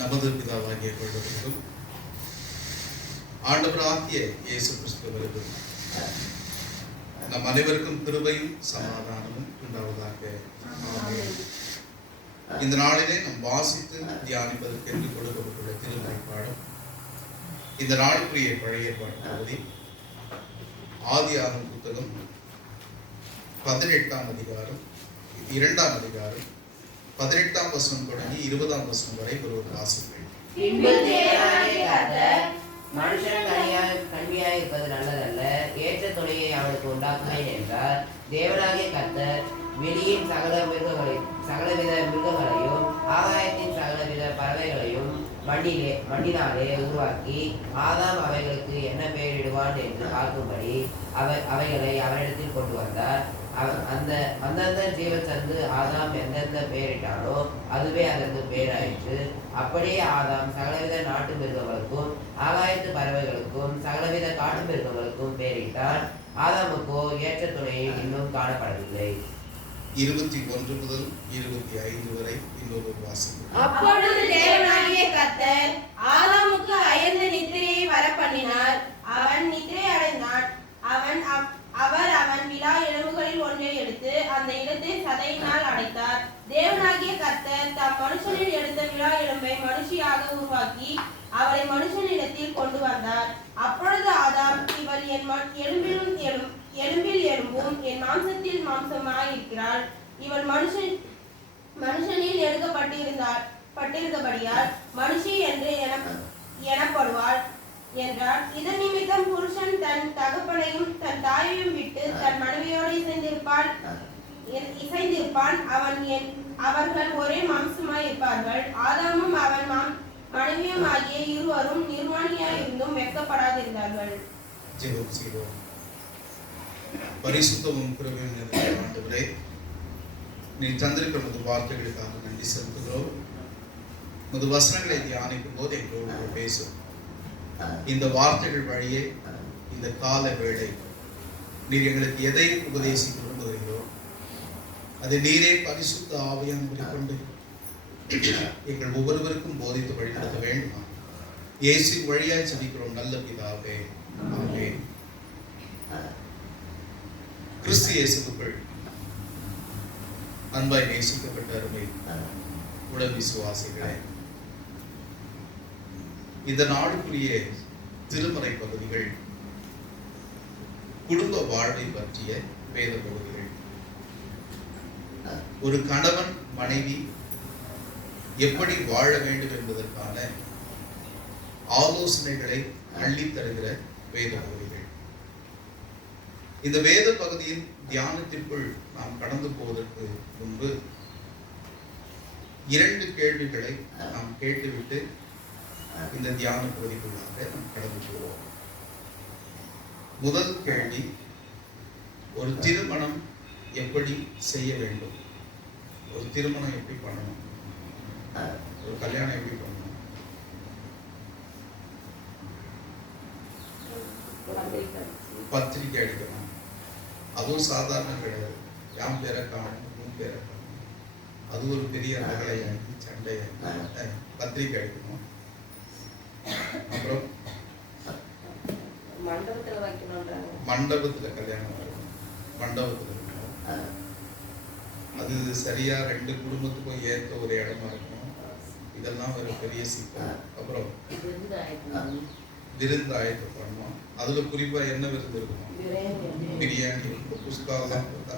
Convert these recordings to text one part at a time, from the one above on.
நமது பிதாவாகிய கொள்வதற்கும் ஆண்டவராகிய இயேசு கிறிஸ்துவருக்கும் நம் அனைவருக்கும் கிருபையும் சமாதானமும் உண்டாவதாக. ஆமென். இந்த நாளிலே நாம் வாசித்து தியானிப்பதற்கு என்று கொடுக்கப்பட்டுள்ள திருமறை பாடம் இந்த நாளுக்குரிய பழைய ஏற்பாட்டு பகுதி ஆதியாகமம் புத்தகம் 18ஆம் அதிகாரம் 2ஆம் அதிகாரம் 18ஆம் வசனம் தொடங்கி 20ஆம் வசனம் வரை ஒரு வாசிப்பேன். மனுஷன் கண்ணியாய் இருப்பது நல்லதல்ல, ஏற்ற துணையை அவனுக்கு உண்டாக்குவேன் என்றார். தேவனாகிய கர்த்தர் வெளியின் சகலவித மிருகங்களையும் ஆகாயத்தின் சகலவித பறவைகளையும் மண்ணினாலே உருவாக்கி ஆதாம் அவைகளுக்கு என்ன பெயரிடுவான் என்று பார்க்கும்படி அவைகளை அவரிடத்தில் கொண்டு வந்தார். அந்தந்த ஜீவசந்து ஆதாம் எந்தெந்த பெயரிட்டானோ அதுவே அதற்கு பெயராயிற்று. அப்படியே ஆதாம் சகலவித நாட்டு மிருகங்களுக்கும் ஆகாயத்து பறவைகளுக்கும் சகலவித காட்டு மிருகங்களுக்கும் பெயரிட்டான். ஆதாமுக்கோ ஏற்ற துணை இன்னும் காணப்படவில்லை. 21 முதல் 25 வரை இன்னொரு வாசிப்பு. அப்பொழுது தேவனாகிய கர்த்தர் ஆதாமுக்கு அயர்ந்த நித்திரையை வரப்பண்ணினார். அவன் நித்திரை அடைந்தான். அவன் விலா எலும்புகளில் ஒன்றை எடுத்து அந்த இடத்தை சதையினால் அடைத்தார். தேவனாகிய கர்த்தர் தம் மனுஷனில் எடுத்த விலா எலும்பை மனுஷியாக உருவாக்கி அவளை மனுஷனிடத்தில் கொண்டு வந்தார். அப்பொழுது ஆதாம், இவள் என் எலும்பில் எலும்பும் என் மாம்சத்தில் மாம்சமாய் இருக்கிறாள். இவள் மனுஷனில் எடுக்கப்பட்டிருந்தபடியால் மனுஷி என்று எனப்படுவாள் என்றார். இதன் நிமித்தம் புருஷன் தன் தகப்பனையும் தன் தாயையும் விட்டு தன் மனைவியோடு இசைந்திருப்பான். அவர்கள் ஒரே மாம்சமாய் இருப்பார்கள். ஆதாமும் அவன் மனைவியும் ஆகிய இருவரும் நிர்வாணியாய் இருந்தும் வெட்கப்படாதிருந்தார்கள். பரிசுத்தமும் கிருபையும் நிறைந்த ஆண்டவரே, நீ தந்திருக்கிற உமது வார்த்தைகளுக்காக நன்றி செலுத்துகிறோம். உமது வசனங்களை தியானிக்கும் போது எங்களோடு பேசும். இந்த வார்த்தைகள் வழியே இந்த கால வேளை நீர் எங்களுக்கு எதை உபதேசிக்க விரும்புகிறீர்களோ அதை நீரே பரிசுத்த ஆவியானவரை கொண்டு எங்கள் ஒவ்வொருவருக்கும் போதித்து வழிநடத்த வேண்டுமா? இயேசு வழியாய் ஜெபிக்கிறோம் நல்ல பிதாவே, ஆமென். கிறிஸ்து இயேசுவுக்குள் அன்பாய் நேசிக்கப்பட்ட அருமை உடன் விசுவாசிகளே, இந்த நாளுக்குரிய திருமறை பகுதிகள் குடும்ப வாழ்வை பற்றிய வேத பகுதிகள். ஒரு கணவன் மனைவி எப்படி வாழ வேண்டும் என்பதற்கான ஆலோசனைகளை அள்ளித் தருகிற வேத பகுதிகள். இந்த வேத பகுதியின் தியானத்திற்குள் நாம் கடந்து போவதற்கு முன்பு 2 கேள்விகளை நாம் கேட்டுவிட்டு இந்த தியான பகுதிக்குள்ளாக நாம் கடந்து போவோம். முதல் கேள்வி, ஒரு திருமணம் எப்படி செய்ய வேண்டும்? ஒரு திருமணம் எப்படி பண்ணணும்? ஒரு கல்யாணம் எப்படி பண்ணணும்? பத்திரிக்கை அடிக்கணும். அதுவும் சாதாரணம் கிடையாது. யாம் பேரை காணும், உன் பேரை காணும். அது ஒரு பெரிய ரகளையாகி சண்டையாகி பத்திரிக்கை அடிக்கணும். அப்புறம் மண்டபத்துல கல்யாணம் வரணும். மண்டபத்துல இருக்கணும். அது சரியா 2 குடும்பத்துக்கும் ஏற்ற ஒரு இடமா இருக்கணும். இதெல்லாம் ஒரு பெரிய சிக்கல். அப்புறம் விருந்து ஆயத்தம் பண்ணணும். அதுல குறிப்பா என்ன விருந்து இருக்கணும்? பிரியாணி இருக்கணும். புஸ்காவெல்லாம் கொடுத்தா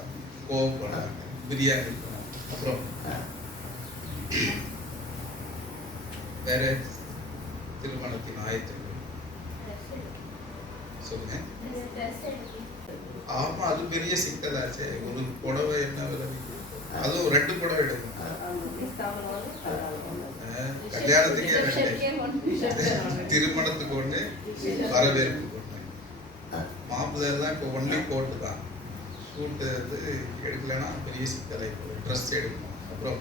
கோவப்படாங்க. பிரியாணி இருக்கணும். அப்புறம் வேற திருமணத்தின் ஆயத்தங்கள் சொல்லுங்க. ஆமா, அது பெரிய சிக்கலாச்சே. ஒரு புடவை என்ன விலை? அதுவும் 2 புடவை எடுக்கணும். கல்யாணத்துக்கே 2, திருமணத்துக்கு 1, வரவேற்புக்கு 1. மாப்பிள்ளை எல்லாம் இப்போ ஒன்லி கோட்டு தான். சூட்டு எடுக்கலைன்னா பெரிய சிக்கலை. ட்ரெஸ் எடுக்கணும். அப்புறம்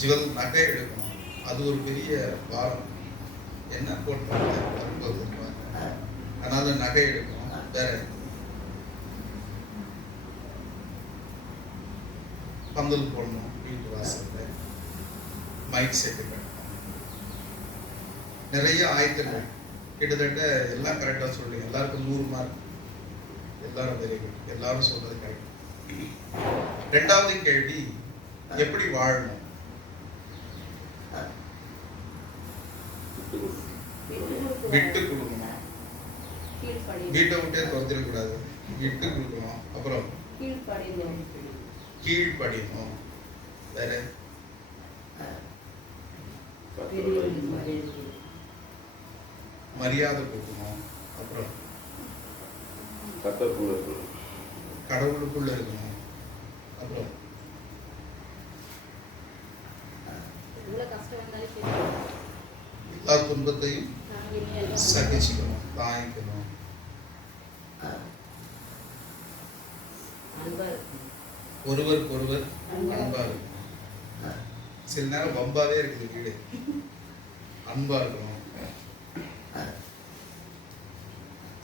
ஜுவல் நகை எடுக்கணும். அது ஒரு பெரிய பாரம். என்ன போட்டு வரும்போது அதனால நகை எடுக்கணும். வேற பந்தல் போடணும், வீட்டு வாசல்ல மைக் செட்டு கட்டணும், நிறைய ஆயத்தங்கள். கிட்டத்தட்ட எல்லாம் கரெக்டா சொல்றீங்க. எல்லாருக்கும் 100 மார்க். எல்லாரும் வெரி குட். எல்லாரும் சொல்றது கரெக்ட். இரண்டாவது கேள்வி, எப்படி வாழணும்? விட்டு கொடுக்கணும். வீட்டை விட்டே துரத்திடக்கூடாது. விட்டு கொடுக்கணும். அப்புறம் கீழ்ப்படியணும். வேற மரியாதை கொடுக்கணும். அப்புறம் கடவுளுக்குள்ள இருக்கணும். அப்புறம் எல்லா துன்பத்தையும் சகிச்சுக்கணும், தாங்கிக்கணும். ஒருவருக்கு ஒருவர் அன்பா இருக்கணும். சில நேரம் வம்பாவே இருக்குது வீடு. அன்பா இருக்கணும்.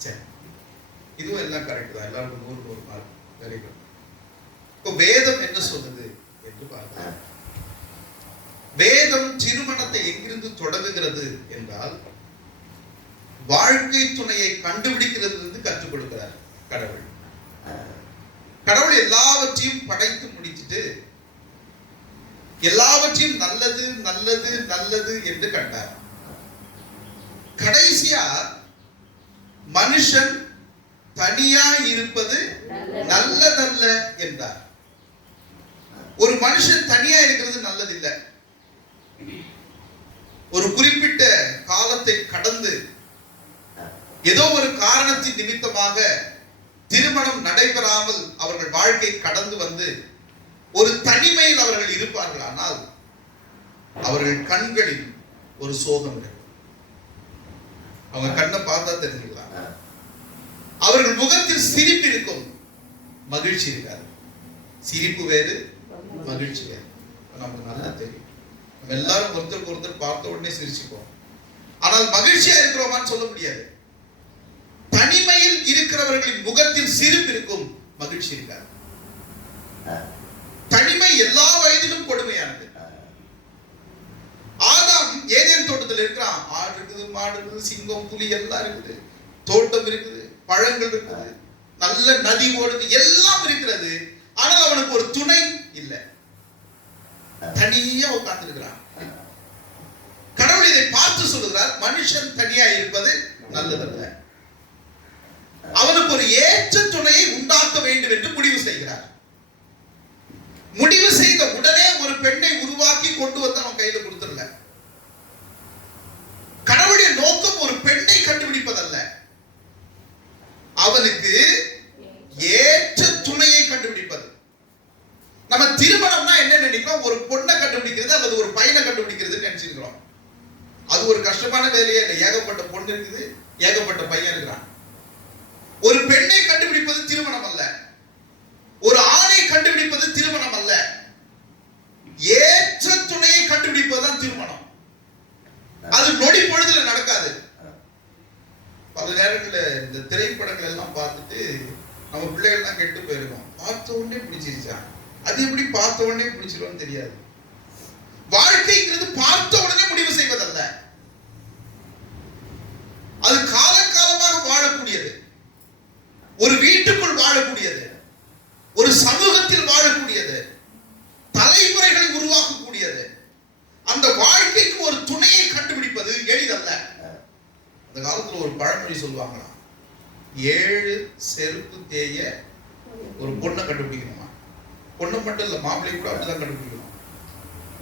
சரி, இதுவும் எல்லாம் கரெக்ட் தான். எல்லாருக்கும் 100 மார்க். Very good. இப்போ வேதம் என்ன சொல்லுது என்று பார்க்கலாம். வேதம் திருமணத்தை எங்கிருந்து தொடங்குகிறது என்றால், வாழ்க்கை துணையை கண்டுபிடிக்கிறது கற்றுக் கொடுக்கிறார் கடவுள். கடவுள் எல்லாவற்றையும் படைத்து முடிச்சுட்டு எல்லாவற்றையும் நல்லது நல்லது நல்லது என்று கண்டார். கடைசியா மனுஷன் தனியா இருப்பது நல்லதல்ல என்றார். ஒரு மனுஷன் தனியா இருக்கிறது நல்லதில்லை. ஒரு குறிப்பிட்ட காலத்தை கடந்து ஏதோ ஒரு காரணத்தின் நிமித்தமாக திருமணம் நடைபெறாமல் அவர்கள் வாழ்க்கை கடந்து வந்து ஒரு தனிமையில் அவர்கள் இருப்பார்கள். ஆனால் அவர்கள் கண்களில் ஒரு சோகம் இருக்கும். அவங்க கண்ணை பார்த்தா தெரிஞ்சுக்கலாம். அவர்கள் முகத்தில் சிரிப்பு இருக்கும், மகிழ்ச்சி இருக்காது. சிரிப்பு வேறு, மகிழ்ச்சி வேறு. நமக்கு நல்லா தெரியும். நம்ம எல்லாரும் ஒருத்தருக்கு ஒருத்தர் பார்த்த உடனே சிரிச்சுப்போம். ஆனால் மகிழ்ச்சியா இருக்கிறோமான்னு சொல்ல முடியாது. தனிமையில் இருக்கிறவர்களின் முகத்தில் சிரிப்பு இருக்கும், மகிழ்ச்சி இருக்காது. தனிமை எல்லா வயதிலும் கொடுமையானது. ஆதாம் ஏதேன் தோட்டத்தில் இருக்கிறான். ஆடு இருக்குது, மாடு இருக்குது, சிங்கம், புலி எல்லாம் இருக்குது, தோட்டம் இருக்குது, பழங்கள் இருக்குது, நல்ல நதி ஓடுது, எல்லாம் இருக்கிறது. ஆனால் அவனுக்கு ஒரு துணை இல்லை. தனியா உட்கார்ந்து இருக்கிறான். கடவுள் இதை பார்த்து சொல்லுகிறார், மனுஷன் தனியா இருப்பது நல்லதல்ல. அவனுக்கு ஒரு ஏற்ற துணையை உண்டாக்க வேண்டும் என்று முடிவு செய்கிறார். முடிவு செய்த உடனே ஒரு பெண்ணை உருவாக்கி கொண்டு வந்து அவன் கையில கொடுத்துடல. கடவுளுடைய நோக்கம் ஒரு பெண்ணை கண்டுபிடிப்பதல்ல, அவனுக்கு ஏற்ற துணையை கண்டுபிடிப்பது. நம்ம திருமணம்னா என்ன நினைக்கிறோம்? ஒரு பொண்ணை கண்டுபிடிக்கிறது அல்லது ஒரு பையனை கண்டுபிடிக்கிறது நினைச்சிருக்கிறோம். அது ஒரு கஷ்டமான வேலையே இல்லை. ஏகப்பட்ட பொண்ணு இருக்குது, ஏகப்பட்ட பையன் இருக்கிறான். ஒரு பெண்ணை கண்டுபிடிப்பது திருமணம் அல்ல. ஒரு ஆணை கண்டுபிடிப்பது திருமணம் அல்ல. ஏற்ற துணையை கண்டுபிடிப்பதுதான் திருமணம். அது நொடி பொழுதுல நடக்காது. பல நேரங்களில் இந்த திரைப்படங்கள் எல்லாம் பார்த்துட்டு நம்ம பிள்ளைகள்லாம் கெட்டு போயிருக்கோம். பார்த்த உடனே பிடிச்சிருச்சா? அது எப்படி பார்த்த உடனே பிடிச்சிருவோம்னு தெரியாது. வாழ்க்கைங்கிறது பார்த்த உடனே முடிவு செய்வதல்ல. அது காலகாலமாக வாழக்கூடியது, ஒரு வீட்டுக்குள் வாழக்கூடியது, ஒரு சமூகத்தில் வாழக்கூடியது, தலைமுறைகளை உருவாக்கக்கூடியது. அந்த வாழ்க்கைக்கு ஒரு துணையை கண்டுபிடிப்பது எளிதல்ல. அந்த காலத்துல ஒரு பழமொழி சொல்லுவாங்களா, 7 செருப்பு தேய ஒரு பொண்ணை கண்டுபிடிக்கணுமா. பொண்ணை மட்டும் இல்ல, மாப்பிள்ளை கூட அப்படிதான் கண்டுபிடிக்கணும்.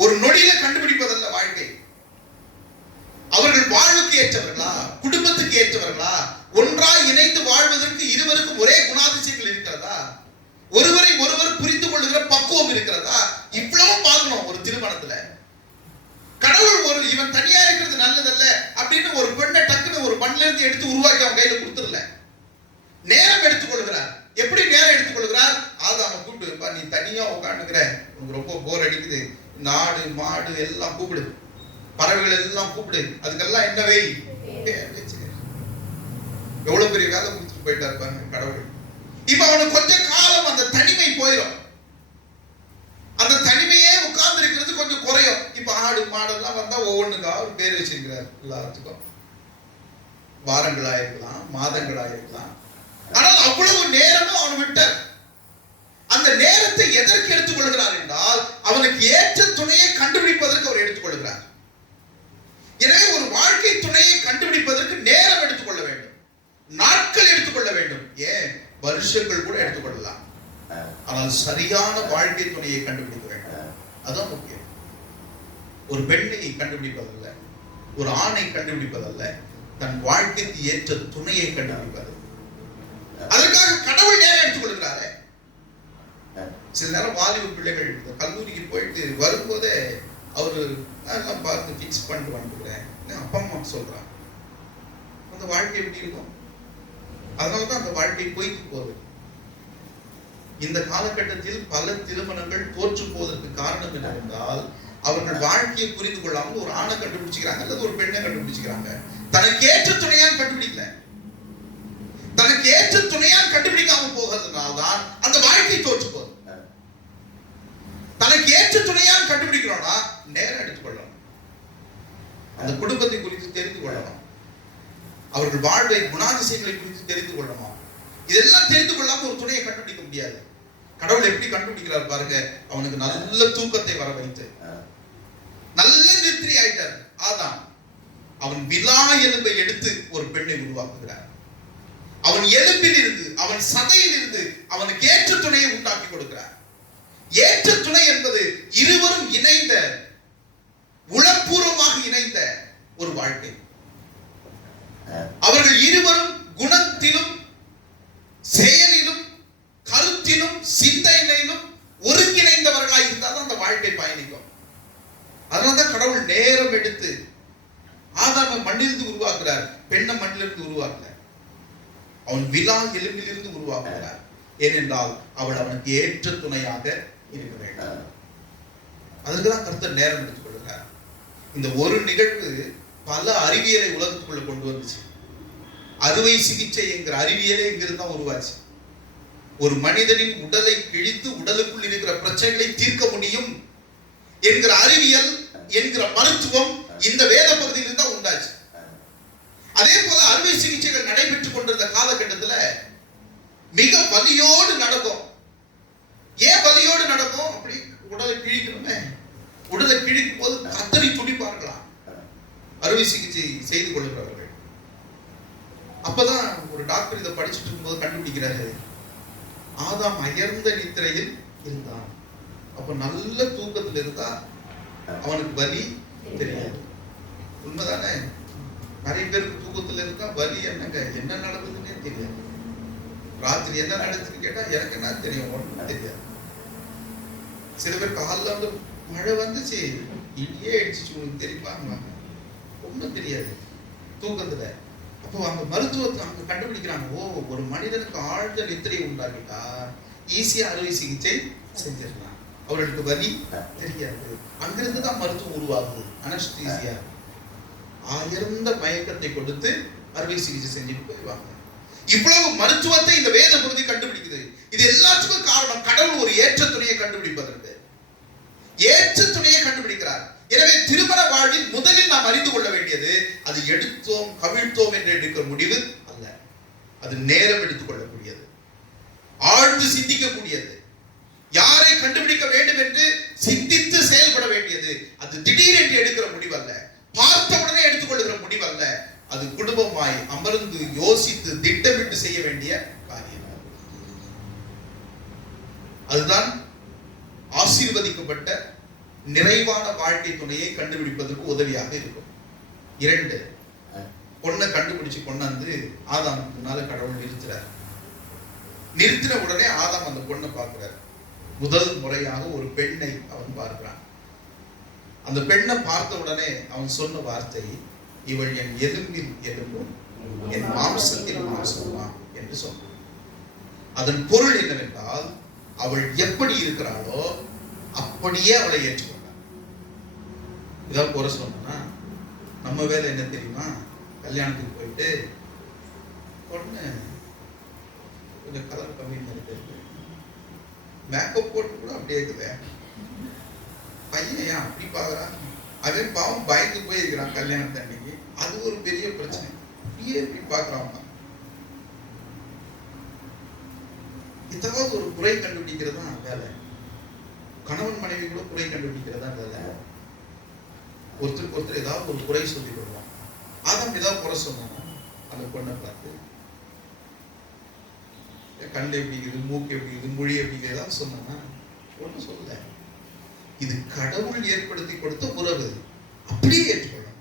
ஒரு நொடியில கண்டுபிடிப்பதல்ல வாழ்க்கை. அவர்கள் வாழ்வுக்கு ஏற்றவர்களா, குடும்பத்துக்கு ஏற்றவர்களா, ஒன்றாய் இணைந்து வாழ்வதற்கு இருவருக்கும் ஒரே குணாதிசயங்கள் இருக்கிறதா, ஒருவரை ஒருவர் புரிந்து கொள்ளுகிற பக்குவம் இருக்கிறதா, இவ்வளவு பார்க்கணும் ஒரு திருமணத்துல. கடவுள் ஒரு இவன் தனியா இருக்கிறது நல்லதல்ல அப்படின்னு ஒரு பெண்ணை டக்குன்னு ஒரு மண்ணில இருந்து எடுத்து உருவாக்கி அவன் கையில கொடுத்துடல. நேரம் எடுத்துக்கொள்கிறார். எப்படி நேரம் எடுத்துக்கொள்கிறார்? ஆதாம கூப்பிட்டு, நீ தனியா உட்காந்துக்கிற, உனக்கு ரொம்ப போர் அடிக்குது, நாடு மாடு எல்லாம் கூப்பிடு, பறவைகள் எல்லாம் கூப்பிடு, அதுக்கெல்லாம் என்ன வை, எவ்வளவு பெரிய வேலை கொடுத்துட்டு போயிட்டாரு பாருங்க கடவுள். இப்ப அவனுக்கு கொஞ்ச காலம் அந்த தனிமை போயிடும். அந்த ஆடு மாடெல்லாம் வந்தா ஒவ்வொன்றுக்கா ஒரு பேர் வச்சிருக்கிறார். எல்லாத்துக்கும் வாரங்களா இருக்கலாம், மாதங்களா இருக்கலாம். ஆனால் அவ்வளவு நேரமும் அவன் விட்டார். அந்த நேரத்தை எதற்கு எடுத்துக்கொள்கிறார் என்றால் அவனுக்கு ஏற்ற துணையை கண்டுபிடிப்பதற்கு அவர் எடுத்துக்கொள்கிறார். எனவே ஒரு வாழ்க்கை துணையை கண்டுபிடிப்பதற்கு நேரம் எடுத்துக்கொள்ள வேண்டும், நாட்கள் எடுத்துக்கொள்ள வேண்டும், ஏன் வருஷங்கள் கூட எடுத்துக்கொள்ளலாம். ஆனால் சரியான வாழ்க்கை துணையை கண்டுபிடிக்க வேண்டும். அதுதான் முக்கியம். ஒரு பெண்ணை கண்டுபிடிப்பதல்ல, ஒரு ஆணை கண்டுபிடிப்பதல்ல, தன் வாழ்க்கைக்கு ஏற்ற துணையை கண்டுபிடிப்பது. அதற்காக கடவுள் நேரம் எடுத்துக்கொள்கிறாரே. சில நேரம் வாலிப பிள்ளைகள் கல்லூரிக்கு போயிட்டு வரும்போதே அவரு எல்லாம் பார்த்து பிக்ஸ் பண்ணிட்டு வந்துக்கிறேன் அப்பா அம்மா சொல்றான். அந்த வாழ்க்கை எப்படி இருக்கும்? அதனாலதான் அந்த வாழ்க்கை போய்க்கு போகுது. இந்த காலகட்டத்தில் பல திருமணங்கள் தோற்று போவதற்கு காரணம் என்னவென்றால் அவர்கள் வாழ்க்கையை புரிந்து கொள்ளாமல் ஒரு ஆணை கண்டுபிடிச்சுக்கிறாங்க அல்லது ஒரு பெண்ணை கண்டுபிடிச்சுக்கிறாங்க. தனக்கு ஏற்ற துணையான் கண்டுபிடிக்கல. தனக்கு ஏற்ற துணையான் கண்டுபிடிக்காம போகிறதுனால்தான் அந்த வாழ்க்கை தோற்று போகுது. தனக்கு ஏற்ற துணையான் கண்டுபிடிக்கிறோம்னா நேரம் எடுத்துக்கொள்ளணும். அந்த குடும்பத்தை குறித்து தெரிந்து கொள்ளணும். அவர்கள் வாழ்வை குணாதிசயங்களை குறித்து தெரிந்து கொள்ளணும். இதெல்லாம் தெரிந்து கொள்ளாம ஒரு துணையை கண்டுபிடிக்க முடியாது. கடவுள் எப்படி கண்டுபிடிக்கிறார் பாருங்க. அவனுக்கு நல்ல தூக்கத்தை வர வைத்து நல்ல நித்திரை ஆயிட்டார் ஆதாம். அவன் விலா எலும்பை எடுத்து ஒரு பெண்ணை உருவாக்குகிறார். அவன் எலும்பில் இருந்து, அவன் சதையில் இருந்து அவனுக்கு ஏற்ற துணையை உண்டாக்கி கொடுக்கிறார். ஏற்ற துணை என்பது இருவரும் இணைந்த, உளப்பூர்வமாக இணைந்த ஒரு வாழ்க்கை. அவர்கள் இருவரும் குணத்திலும், செயலிலும், கருத்திலும், சிந்தனையிலும் ஒருங்கிணைந்தவர்களாக இருந்தால் அந்த வாழ்க்கை பயணிக்கும். அதனால்தான் கடவுள் நேரம் எடுத்து ஆதாமை மண்ணிலிருந்து உருவாக்குறார், பெண்ணை மண்ணிலிருந்து உருவாக்குறார். அவன் விலா எலும்பிலிருந்து உருவாக்குகிறார். ஏனென்றால் அவள் அவனுக்கு ஏற்ற துணையாக இருக்க வேண்டும். அதுக்குதான் கர்த்தர் நேரம் எடுத்துக் கொள்கிறார். இந்த ஒரு நிகழ்வு பல அறிவியலை உலகத்துக்குள்ள கொண்டு வந்துச்சு. அறுவை சிகிச்சை என்கிற அறிவியலே இங்கிருந்து தான் உருவாச்சு. ஒரு மனிதனின் உடலை கிழித்து உடலுக்குள் இருக்கிற பிரச்சனைகளை தீர்க்க முடியும் என்கிற அறிவியல் என்கிற மருத்துவம் இந்த வேத பகுதியில் தான் உண்டாச்சு. அதே போல அறுவை சிகிச்சைகள் நடைபெற்றுக் கொண்டிருந்த காலகட்டத்தில் மிக வலியோடு நடக்கும். ஏன் வலியோடு நடக்கும்? அப்படி உடலை கிழிக்கணுமே. உடலை கிழிக்கும் போது கத்தரி துடிப்பார்களாம் அறுவை சிகிச்சை செய்து கொள்கிறவர்கள். அப்பதான் ஒரு டாக்டர் இதை படிச்சுட்டு இருக்கும்போது கண்டுபிடிக்கிறாரு, ஆதாம் அயர்ந்த நித்திரையில் இருந்தான். அப்ப நல்ல தூக்கத்தில் இருந்தா அவனுக்கு வலி தெரியாது. உண்மைதானே? நிறைய பேருக்கு தூக்கத்தில் இருந்தா வலி என்னங்க, என்ன நடக்குதுன்னே தெரியாது. ராத்திரி என்ன நடக்குதுன்னு கேட்டா எனக்கு என்ன தெரியும், ஒன்றும் தெரியாது. சில பேர் காலில் வந்து மழை வந்துச்சு, இடியே அடிச்சிச்சு, உங்களுக்கு தெரியுமா? ஒன்றும் தெரியாது தூக்கத்துல. அப்போ அவங்க மருத்துவத்தை அங்க கண்டுபிடிக்கிறாங்க, ஓ ஒரு மனிதனுக்கு ஆழ்ந்த நித்திரையை உண்டாக்கிட்டா ஈஸியா அறுவை சிகிச்சை செஞ்சிடலாம், அவர்களுக்கு வலி தெரியாது. அங்கிருந்து தான் மருத்துவம் உருவாகுது. அனஸ்தீசியா, ஆயிரந்த மயக்கத்தை கொடுத்து அறுவை சிகிச்சை செஞ்சுட்டு போயிடுவாங்க. இவ்வளவு மருத்துவத்தை இந்த வேத பகுதி கண்டுபிடிக்குது. இது எல்லாத்துக்கும் காரணம் கடவுள் ஒரு ஏற்ற துணையை கண்டுபிடிப்பதற்கு. ஏற்ற துணையை கண்டுபிடிக்கிறார். எனவே திருமண வாழ்வில் முதலில் நாம் அறிந்து கொள்ள வேண்டியது, அது எடுத்தோம் கவிழ்த்தோம் என்று எடுக்கிற முடிவு அல்ல. அது நேரம் எடுத்துக் கொள்ளக்கூடியது, ஆழ்ந்து சிந்திக்கக்கூடியது, யாரை கண்டுபிடிக்க வேண்டும் என்று சிந்தித்து செயல்பட வேண்டியது. அது திடீரென்று எடுக்கிற முடிவு அல்ல, பார்த்த உடனே எடுத்துக்கொள்ளுகிற முடிவு அல்ல. அது குடும்பமாய் அமர்ந்து யோசித்து திட்டமிட்டு செய்ய வேண்டிய காரியம். அதுதான் ஆசீர்வதிக்கப்பட்ட நிறைவான வாழ்க்கை துணையை கண்டுபிடிப்பதற்கு உதவியாக இருக்கும். 2, பொண்ணை கண்டுபிடிச்சு கொண்டாந்து ஆதாம் முன்னால கடவுள் நிறுத்துறார். நிறுத்தின உடனே ஆதாம் அந்த பொண்ணை பார்க்கிறார். முதல் முறையாக ஒரு பெண்ணை அவன் பார்க்கிறான். அந்த பெண்ணை பார்த்த உடனே அவன் சொன்ன வார்த்தை, இவள் என் எலும்பில் எலும்பும் என் மாம்சத்தில் மாம்சமா என்று சொன்னான். அதன் பொருள் என்னவென்றால், அவள் எப்படி இருக்கிறாளோ அப்படியே அவளை ஏற்றுக்கொண்டார். இதான் குறை சொன்னா நம்ம வேலை என்ன தெரியுமா? கல்யாணத்துக்கு போயிட்டு பொண்ணு கொஞ்சம் கலர் கம்மியாக இருக்கு, மேக்கப் போட்டு கூட அப்படியே இருக்குது, பையன் ஏன் அப்படி பாக்குறான், அவன் பாவம் பயந்து போயிருக்கிறான் கல்யாணத்து அன்னைக்கு. அது ஒரு பெரிய பிரச்சனை. எப்படி பார்க்கறாங்க? ஏதாவது ஒரு குறை கண்டுபிடிக்கிறது தான் வேலை. கணவன் மனைவி கூட குறை கண்டுபிடிக்கிறது தான் வேலை. ஒருத்தருக்கு ஒருத்தர் ஏதாவது ஒரு குறை சொல்லி கொள்வாங்க. ஆதாம் ஏதாவது குறை சொன்னாங்க அந்த பொண்ணை பார்த்து, கண் எப்படி இருக்குது, மூக்கு எப்படி இருக்குது, மொழி எப்படி இருக்குது, ஏதாவது சொன்னா ஒன்றும் சொல்லல. இது கடவுள் ஏற்படுத்தி கொடுத்த உறவு. அப்படியே ஏற்றுக்கொள்ளணும்.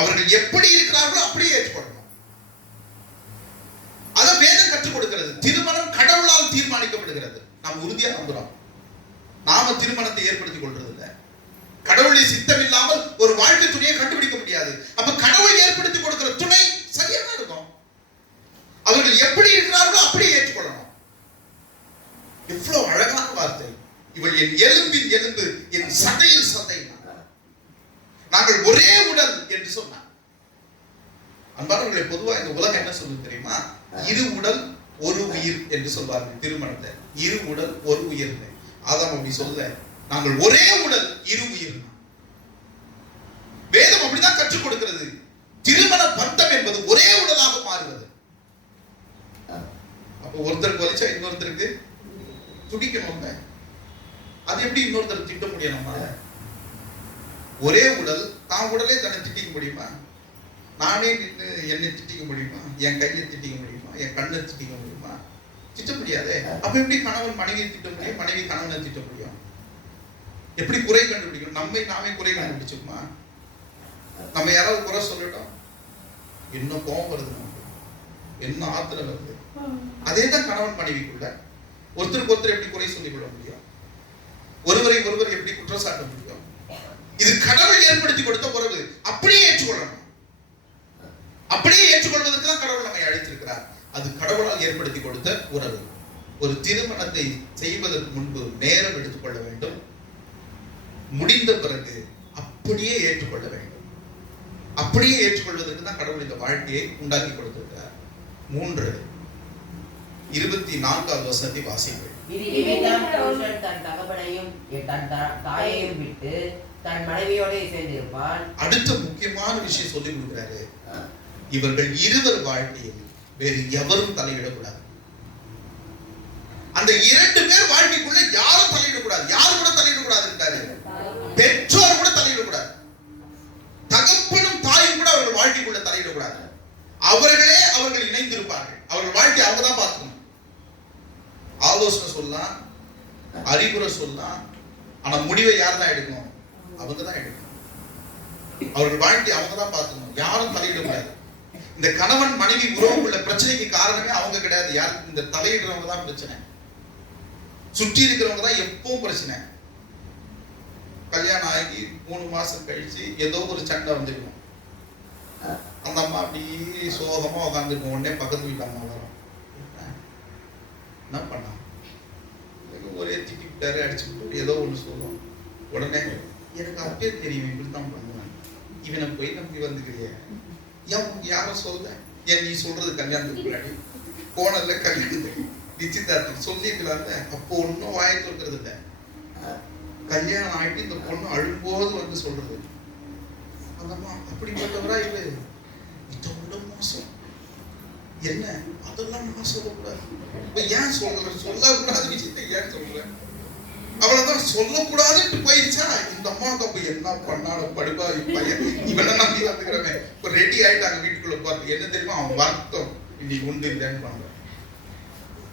அவர்கள் எப்படி இருக்கிறார்களோ அப்படியே ஏற்றுக்கொள்ளணும். அதை வேதம் கற்றுக் கொடுக்கிறது. திருமணம் கடவுளால் தீர்மானிக்கப்படுகிறது. நாம் உறுதியா நம்புறோம். நாம திருமணத்தை ஏற்படுத்திக் கொள்றது இல்லை. கடவுளுடைய சித்தம் இல்லாமல் ஒரு வாழ்க்கை துணையை கண்டுபிடிக்க முடியாது. அப்ப கடவுள் ஏற்படுத்தி கொடுக்கிற துணை சரியாக இருக்கும். அவர்கள் எப்படி இருக்கிறார்களோ அப்படியே ஏற்றுக்கொள்ளணும். எவ்வளவு அழகான வார்த்தை. இவள் என் எலும்பின் எலும்பு, என் சதையில் சதை, நாங்கள் ஒரே உடல் என்று சொன்னார். அன்பானவர்களே, பொதுவா இந்த உலகம் என்ன சொல்லுது தெரியுமா? இரு உடல் ஒரு உயிர் என்று சொல்வார்கள் திருமணத்தை. இரு உடல் ஒரு உயிர். ஆதாம் அப்படி சொல்ல, நாங்கள் ஒரே உடல் இரு உயிர். வேதம் அப்படிதான் கற்றுக் கொடுக்கிறது. திருமண பந்தம் என்பது ஒரே உடலாக மாறுவது. அப்ப ஒருத்தருக்கு வலிச்சா இன்னொருத்தருக்கு துடிக்கணும். அது எப்படி இன்னொருத்தர் திட்ட முடியும்? நம்ம ஒரே உடல், தான் உடலே தன்னை திட்டிக்க முடியுமா? நானே நின்று என்னை திட்டிக்க முடியுமா? என் கையை திட்டிக்க முடியுமா? என் கண்ணை திட்டிக்க முடியுமா? திட்ட முடியாதே. அப்ப எப்படி கணவன் மனைவியை திட்ட முடியும்? மனைவி கணவனை திட்ட முடியும்? எப்படி குறை கண்டுபிடிக்கணும்? நம்மை நாமே குறை கண்டுபிடிச்சுக்குமா? நம்ம யாராவது குறை சொல்லட்டும், என்ன கோபம் வருது, நமக்கு என்ன ஆத்திரம் வருது. அதே தான் கணவன் மனைவிக்குள்ள. ஒருத்தருக்கு ஒருத்தர் எப்படி குறை சொல்லிக் கொள்ள முடியும்? ஒருவரை ஒருவர் எப்படி குற்றம் சாட்ட முடியும்? இது கடவுள் ஏற்படுத்தி கொடுத்த உறவு. அப்படியே ஏற்றுக்கொள்ளணும். அப்படியே ஏற்றுக்கொள்வதற்கு தான் கடவுள் நம்மை அழைத்திருக்கிறார். அது கடவுளால் ஏற்படுத்தி கொடுத்த உறவு. ஒரு திருமணத்தை செய்வதற்கு முன்பு நேரம் எடுத்துக்கொள்ள வேண்டும். முடிந்த பிறகு அப்படியே ஏற்றுக்கொள்ள வேண்டும். அப்படியே ஏற்றுக்கொள்வதற்கு தான் கடவுள் இந்த வாழ்க்கையை உண்டாக்கி கொடுத்திருக்கிறார். 3:24 வசனத்தை வாசிங்கள். இது நிமித்தம் புருஷன் தன் தகப்பனையும் தன் தாயையும் விட்டு தன் மனைவியோட சேர்ந்திருப்பான். அடுத்த முக்கியமான விஷயம் சொல்லி கொடுக்கிறாரு. இவர்கள் இருவர் வாழ்க்கையில் வேறு எவரும் தலையிடக்கூடாது. அந்த 2 பேர் வாழ்க்கைக்குள்ள யாரும் தலையிடக்கூடாது. யாரும் கூட தலையிடக்கூடாது இருக்காரு. பெற்றோர் கூட தலையிடக்கூடாது. தகப்பனும் தாயும் கூட அவர்கள் வாழ்க்கைக்குள்ள தலையிடக்கூடாது. அவர்களே அவர்கள் இணைந்திருப்பார்கள். அவர்கள் வாழ்க்கை அவங்க தான் பார்க்கணும். ஆலோசனை சொல்லலாம், அறிவுரை சொல்லலாம். ஆனா முடிவை யார் தான் எடுக்கணும்? அவங்க தான் எடுக்கணும். அவர்கள் வாழ்க்கை அவங்க தான் பார்க்கணும். யாரும் தலையிடக்கூடாது. இந்த கணவன் மனைவி உறவுக்குள்ள பிரச்சனைக்கு காரணமே அவங்க கிடையாது. யார்? இந்த தலையிடுறவங்க தான் பிரச்சனை. சுற்றி இருக்கிறவங்க தான் எப்பவும் பிரச்சனை. கல்யாணம் ஆகி 3 மாசம் கழிச்சு ஏதோ ஒரு சண்டை வந்துருக்கும். அந்த அம்மா அப்படி சோகமா உட்காந்துருக்கும். உடனே பக்கத்து வீட்டு அம்மா வரும். என்ன பண்ணா? ஒரே திட்டி விட்டாரு, அடிச்சு விட்டாரு, ஏதோ ஒண்ணு சொல்லும். உடனே எனக்கு அப்பயே தெரியும் இப்படித்தான் பண்ணுவேன். இவனை போய் நம்பி வந்துக்கிறிய யாரும் சொல்ல. ஏன் நீ சொல்றது கல்யாணத்துக்கு முன்னாடி போனதுல கல்யாணத்துக்கு நிச்சயதார்த்தம் சொல்லிக்கலாம்ல. அப்போ ஒன்னும் வாயை சொல்றது இல்லை. கல்யாணம் ஆகிட்டு இந்த பொண்ணு அழும்போது வந்து சொல்றது, அந்தம்மா அப்படிப்பட்டவரா இல்லை, இதை விட மோசம் என்ன, அதெல்லாம் நான் சொல்லக்கூடாது. ஏன் சொல்றேன்? சொல்லக்கூடாது விஷயத்தை ஏன் சொல்றேன்? அவ்வளவுதான். சொல்லக்கூடாதுன்னு போயிடுச்சா இந்த அம்மாவுக்கு அப்ப என்ன பண்ணாலும் படுப்பா பையன் இவனை நம்பி வந்துக்கிறவன் இப்ப ரெடி ஆயிட்டாங்க வீட்டுக்குள்ள பார்த்து. என்ன தெரியுமா? அவன் வருத்தம் இன்னைக்கு உண்டு இல்லைன்னு பண்ற.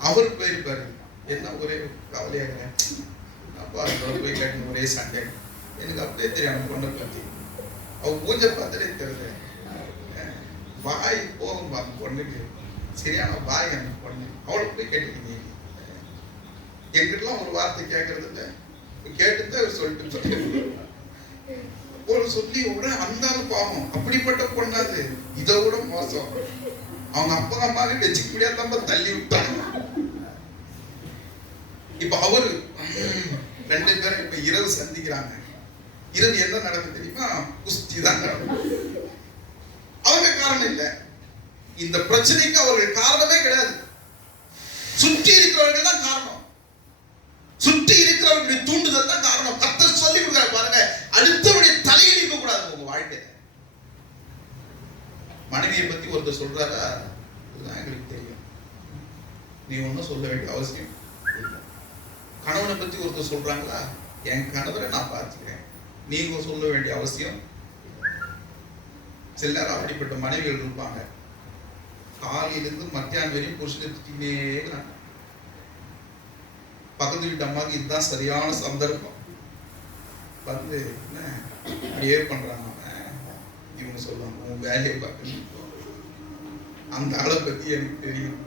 அவரு போயிருப்பாரு, என்ன ஒரே கவலையாக அப்பா போய் கேட்டு ஒரே சண்டை. எனக்கு அப்படியே தெரியும் பொண்ணை பத்தி. அவ பூஜை பார்த்தாலே தெரியல. வாய் போகும் அந்த பொண்ணுக்கு, சரியான வாய் அந்த பொண்ணு. அவளுக்கு போய் கேட்டுக்கிங்க. எங்கிட்டலாம் ஒரு வார்த்தை கேட்கறது இல்லை. கேட்டுதான் சொல்லிட்டு ஒரு சொல்லி உடனே அந்தாலும் பாவம். அப்படிப்பட்ட பொண்ணாது. இதை விட மோசம். அவங்க அப்பா அம்மாவே வச்சுக்க முடியாத தள்ளி விட்டாங்க. இப்ப அவரு 2 பேரும் இப்ப இரவு சந்திக்கிறாங்க. இரவு என்ன நடக்குது தெரியுமா? குஸ்தி தான் நடக்கும். அவங்க காரணம் இல்லை. இந்த பிரச்சனைக்கு அவர்கள் காரணமே கிடையாது. சுற்றி இருக்கிறவர்கள் தான் காரணம். சுற்றி இருக்கிறவர்களுடைய தூண்டுதல் தான் காரணம். கர்த்தர் சொல்லி கொடுக்கிறார் பாருங்க, அடுத்தவருடைய ஒருத்தர் சொல்றாரா, இதெல்லாம் எங்களுக்கு தெரியும், நீ ஒன்றும் சொல்ல வேண்டிய அவசியம் இல்லை. கணவனை பத்தி ஒருத்தர் சொல்றாங்களா, என் கணவரை நான் பார்த்துக்கிறேன், நீங்க சொல்ல வேண்டிய அவசியம். சில நேரம் அப்படிப்பட்ட மனைவிகள் இருப்பாங்க, காலையிலிருந்து மத்தியானம் வரையும் புருஷனை திட்டினே இருக்கிறாங்க. பக்கத்து வீட்டு அம்மாவுக்கு இதுதான் சரியான சந்தர்ப்பம், வந்து என்ன அப்படியே பண்றாங்க. இவங்க சொல்லுவாங்க, உன் வேலையை பார்க்கணும், அந்த ஆளை பத்தி எனக்கு தெரியும்.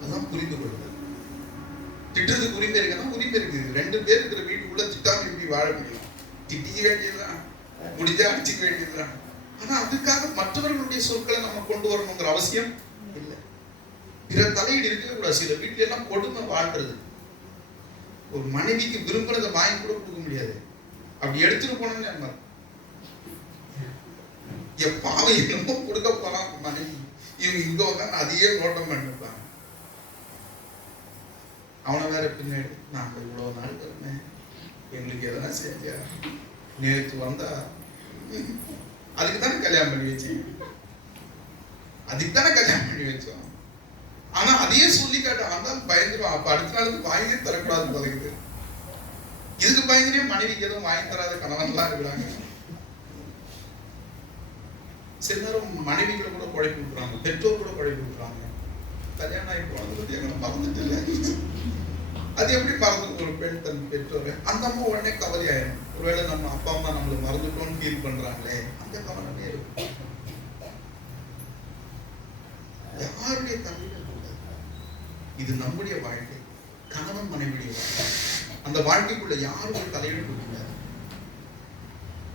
அதான் புரிந்து கொள்ளுது. திட்டுறதுக்கு உரிமை இருக்குன்னா உரிமை இருக்குது. 2 பேர் இருக்கிற வீட்டுக்குள்ள திட்டாம இப்படி வாழ முடியும். திட்டிக்க வேண்டியதுதான், முடிஞ்சா அடிச்சுக்க வேண்டியதுதான். ஆனா அதுக்காக மற்றவர்களுடைய சொற்களை நம்ம கொண்டு வரணுங்கிற அவசியம் இல்லை. பிற தலையீடு இருக்கவே கூடாது. சில வீட்டுல எல்லாம் கொடுமை வாழ்றது. ஒரு மனைவிக்கு விரும்புறதை வாங்கி கூட கொடுக்க முடியாது. அப்படி எடுத்துட்டு போனோம்னு எப்பாவை என்னமோ கொடுக்க போலாம் மனைவி, இவங்க இங்க உட்காந்து அதையே நோட்டம் பண்ணிருப்பாங்க. அவனை வேற பின்னாடி, நாங்க இவ்வளவு நாள் இருந்தேன், எங்களுக்கு எதனா செஞ்சா, நேற்று வந்தா, அதுக்கு தானே கல்யாணம் பண்ணி வச்சீங்க, அதுக்கு தானே கல்யாணம் பண்ணி வச்சோம். ஆனா அதையே சொல்லி காட்ட பயந்துடும். அப்ப அடுத்த நாளுக்கு வாங்கியே தரக்கூடாது பழகுது. இதுக்கு பயந்துனே மனைவிக்கு எதுவும் வாங்கி தராத கணவன்லாம் இருக்கிறாங்க. சில நேரம் மனைவிகளை கூட குழப்பி விட்டுறாங்க, பெற்றோர் கூட குழப்பி விட்டுறாங்க. கல்யாணம் ஆகி போனது பத்தி எங்களை மறந்துட்டு இல்லை. அது எப்படி மறந்து ஒரு பெண் தன் பெற்றோர், அந்த அம்மா உடனே கவலை ஆயிடும். ஒருவேளை நம்ம அப்பா அம்மா நம்மளை மறந்துட்டோம்னு ஃபீல் பண்றாங்களே, அந்த கவனமே இருக்கும். யாருடைய தலையிட கூடாது. இது நம்முடைய வாழ்க்கை, கணவன் மனைவியுடைய வாழ்க்கை. அந்த வாழ்க்கைக்குள்ள யாருடைய தலையிட கூடாது.